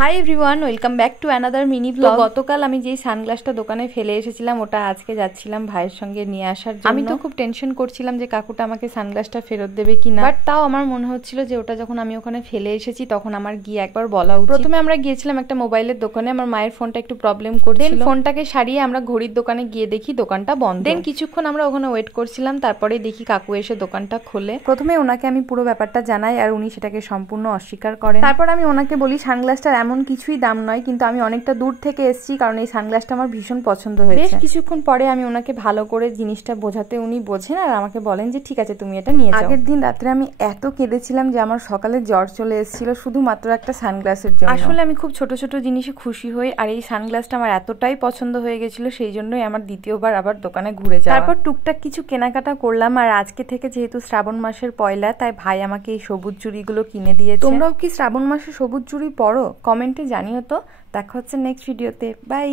Hi everyone, welcome back to another mini blog. গতকাল আমি যেই সানগ্লাসটা দোকানে ফেলে এসেছিলাম ওটা আজকে যাচ্ছিলাম ভাইয়ের সঙ্গে নিয়ে আসার জন্য। আমি তো খুব টেনশন করছিলাম যে কাকুটা আমাকে সানগ্লাসটা ফেরত দেবে কিনা, বাট তাও আমার মনে হচ্ছিল যে ওটা যখন আমি ওখানে ফেলে এসেছি তখন আমার গিয়ে একবার বলা উচিত। প্রথমে আমরা গিয়েছিলাম একটা মোবাইলের দোকানে, আমার মায়ের ফোনটা একটু প্রবলেম করছিল। ফোনটাকে সারিয়ে আমরা ঘড়ির দোকানে গিয়ে দেখি দোকানটা বন্ধ। দেন কিছুক্ষণ আমরা ওখানে ওয়েট করছিলাম, তারপরে দেখি কাকু এসে দোকানটা খোলে। প্রথমে ওনাকে আমি পুরো ব্যাপারটা জানাই আর উনি সেটাকে সম্পূর্ণ অস্বীকার করেন। তারপর আমি ওনাকে বলি সানগ্লাসটার এমন কিছুই দাম নয়, কিন্তু আমি অনেকটা দূর থেকে এসেছি কারণ এই সানগ্লাসটা আমার ভীষণ পছন্দ হয়েছে। বেশ কিছুক্ষণ পরে আমি ওনাকে ভালো করে জিনিসটা বোঝাতে উনি বোঝেন আর আমাকে বলেন যে ঠিক আছে তুমি এটা নিয়ে যাও। আগের দিন রাত্রে আমি এত কেঁদেছিলাম যে আমার সকালে জ্বর চলে এসেছিল শুধুমাত্র একটা সানগ্লাসের জন্য। আসলে আমি খুব ছোট ছোট জিনিসে খুশি হই আর এই সানগ্লাসটা আমার এতটাই পছন্দ হয়ে গেছিল সেই জন্যই আমার দ্বিতীয়বার আবার দোকানে ঘুরে যাওয়া। তারপর টুকটাক কিছু কেনাকাটা করলাম আর আজকে থেকে যেহেতু শ্রাবণ মাসের পয়লা তাই ভাই আমাকে এই সবুজ চুড়িগুলো কিনে দিয়েছে। তোমরাও কি শ্রাবণ মাসে সবুজ চুড়ি পরো? কমেন্টে জানিও তো। দেখা হচ্ছে নেক্সট ভিডিওতে। বাই।